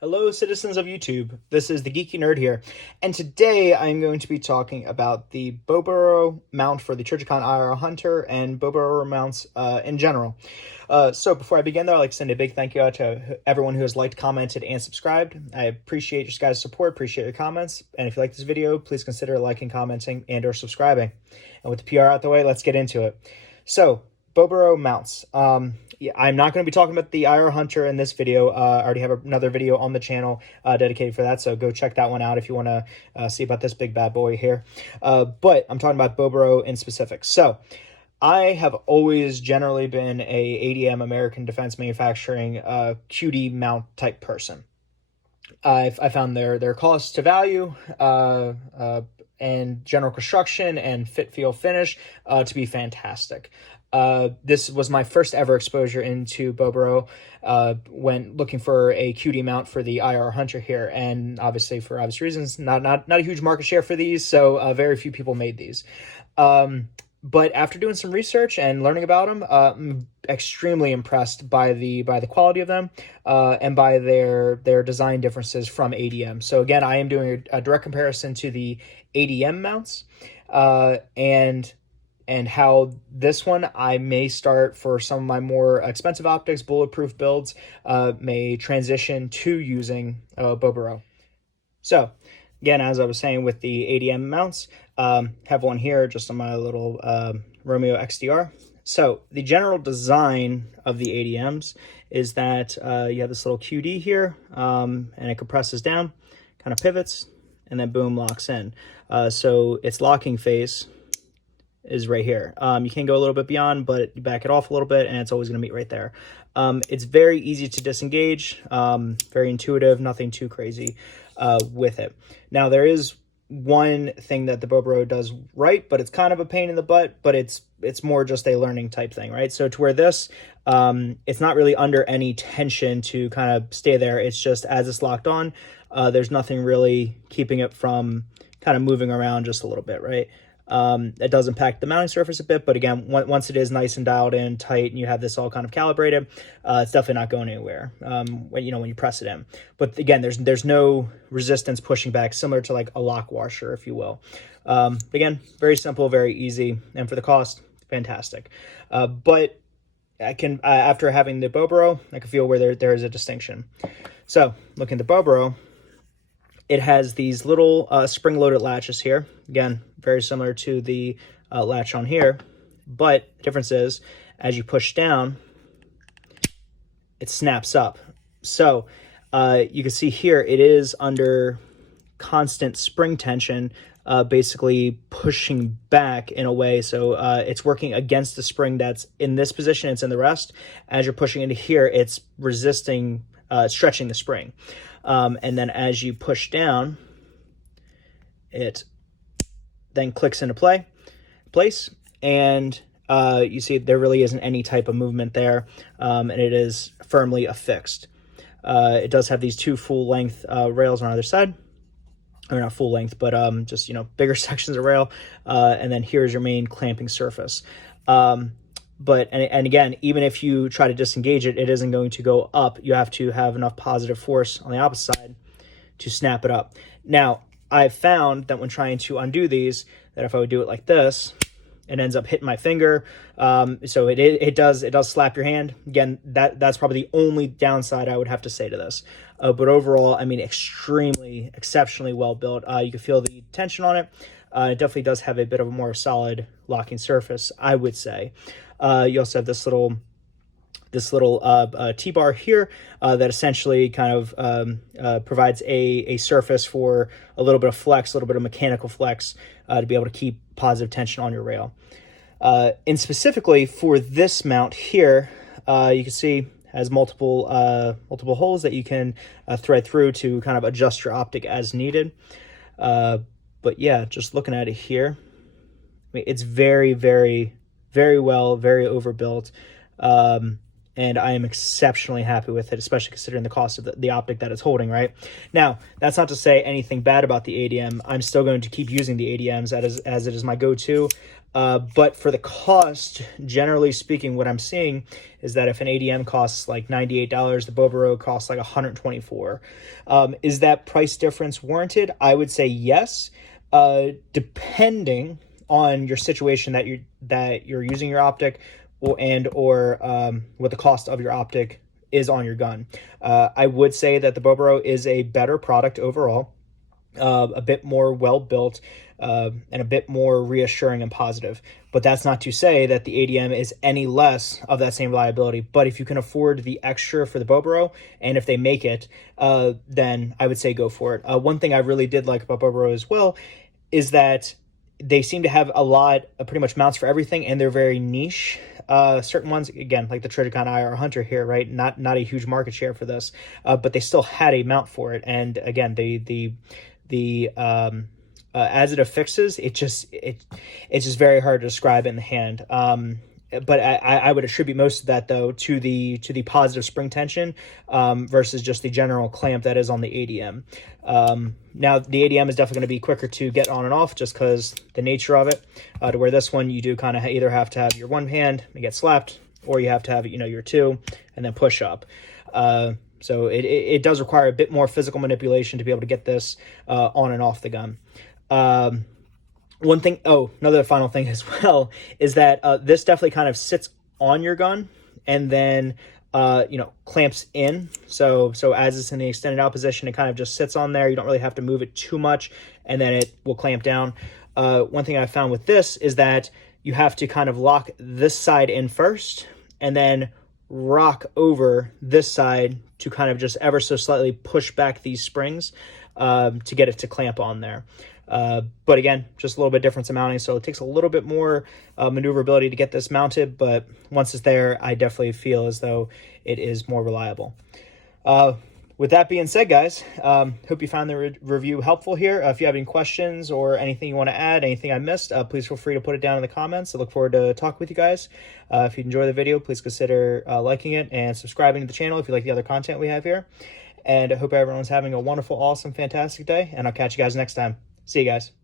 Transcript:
Hello, citizens of YouTube. This is the Geeky Nerd here, and today I'm going to be talking about the Bobro mount for the Churchicon IR Hunter and Bobro mounts in general. So before I begin, though, I'd like to send a big thank you out to everyone who has liked, commented, and subscribed. I appreciate your guys' support, appreciate your comments, and if you like this video, please consider liking, commenting, and/or subscribing. And with the PR out the way, let's get into it. So, Bobro mounts. Yeah, I'm not going to be talking about the IR Hunter in this video. I already have another video on the channel dedicated for that, so go check that one out if you want to see about this big bad boy here. But I'm talking about Bobro in specific. So I have always generally been a ADM, American Defense Manufacturing, QD mount type person. I found their cost to value and general construction and fit, feel, finish to be fantastic. This was my first ever exposure into Bobro when looking for a QD mount for the IR Hunter here, and obviously for obvious reasons, not a huge market share for these, so very few people made these. But after doing some research and learning about them, I'm extremely impressed by the quality of them and by their design differences from ADM. So again, I am doing a direct comparison to the ADM mounts and how this one I may start for some of my more expensive optics, bulletproof builds, may transition to using Bobro. So again, as I was saying with the ADM mounts, have one here just on my little Romeo XDR. So the general design of the ADMs is that you have this little QD here, and it compresses down, kind of pivots, and then boom, locks in. So its locking phase is right here. You can go a little bit beyond, but you back it off a little bit and it's always going to meet right there. It's very easy to disengage, very intuitive, nothing too crazy with it. Now there is one thing that the Bobro does right, but it's kind of a pain in the butt, but it's more just a learning type thing, right? So to where this, it's not really under any tension to kind of stay there. It's just as it's locked on, there's nothing really keeping it from kind of moving around just a little bit, right? It does impact the mounting surface a bit, but again, once it is nice and dialed in tight and you have this all kind of calibrated, it's definitely not going anywhere when you press it in. But again, there's no resistance pushing back, similar to like a lock washer, if you will. Again, very simple, very easy, and for the cost, fantastic. But I can after having the Bobro, I can feel where there is a distinction. So looking at the Bobro, it has these little spring-loaded latches here. Again, very similar to the latch on here, but the difference is as you push down, it snaps up. So you can see here it is under constant spring tension, basically pushing back in a way. So it's working against the spring that's in this position, it's in the rest. As you're pushing into here, it's resisting, stretching the spring. And then as you push down, it then clicks into place, and you see there really isn't any type of movement there, and it is firmly affixed. It does have these two full-length rails on either side, or not full length, but just bigger sections of rail, and then here's your main clamping surface. But again, even if you try to disengage it, it isn't going to go up. You have to have enough positive force on the opposite side to snap it up. Now, I've found that when trying to undo these, that if I would do it like this, it ends up hitting my finger. So it does slap your hand. Again, that's probably the only downside I would have to say to this. But overall, I mean, exceptionally well built. You can feel the tension on it. It definitely does have a bit of a more solid locking surface, I would say. You also have this little T-bar here that essentially kind of provides a surface for a little bit of flex, a little bit of mechanical flex to be able to keep positive tension on your rail. And specifically for this mount here, you can see has multiple holes that you can thread through to kind of adjust your optic as needed. But yeah, just looking at it here, I mean, it's very, very, very well, very overbuilt. and I am exceptionally happy with it, especially considering the cost of the optic that it's holding, right? Now, that's not to say anything bad about the ADM. I'm still going to keep using the ADMs as it is my go-to. But for the cost, generally speaking, what I'm seeing is that if an ADM costs like $98, the Bobro costs like $124. Is that price difference warranted? I would say yes, depending on your situation that you're using your optic, or what the cost of your optic is on your gun. I would say that the Bobro is a better product overall, a bit more well-built, and a bit more reassuring and positive. But that's not to say that the ADM is any less of that same reliability. But if you can afford the extra for the Bobro, and if they make it, then I would say go for it. One thing I really did like about Bobro as well is that they seem to have a lot of pretty much mounts for everything, and they're very niche. Certain ones, again, like the Trigicon IR Hunter here, right? Not a huge market share for this, but they still had a mount for it. And again, as it affixes, it's just very hard to describe in the hand. But I would attribute most of that though to the positive spring tension, versus just the general clamp that is on the ADM. Now the ADM is definitely going to be quicker to get on and off just because the nature of it. To where this one you do kind of either have to have your one hand and get slapped, or you have to have your two and then push up. So it does require a bit more physical manipulation to be able to get this on and off the gun. One thing, another final thing as well, is that this definitely kind of sits on your gun and then, clamps in. So as it's in the extended out position, it kind of just sits on there. You don't really have to move it too much, and then it will clamp down. One thing I found with this is that you have to kind of lock this side in first and then rock over this side to kind of just ever so slightly push back these springs to get it to clamp on there. But again, just a little bit difference in mounting, so it takes a little bit more maneuverability to get this mounted, but once it's there, I definitely feel as though it is more reliable. With that being said, guys, hope you found the review helpful here. If you have any questions or anything you want to add, anything I missed, please feel free to put it down in the comments. I look forward to talking with you guys. If you enjoy the video, please consider liking it and subscribing to the channel if you like the other content we have here. And I hope everyone's having a wonderful, awesome, fantastic day, and I'll catch you guys next time. See you guys.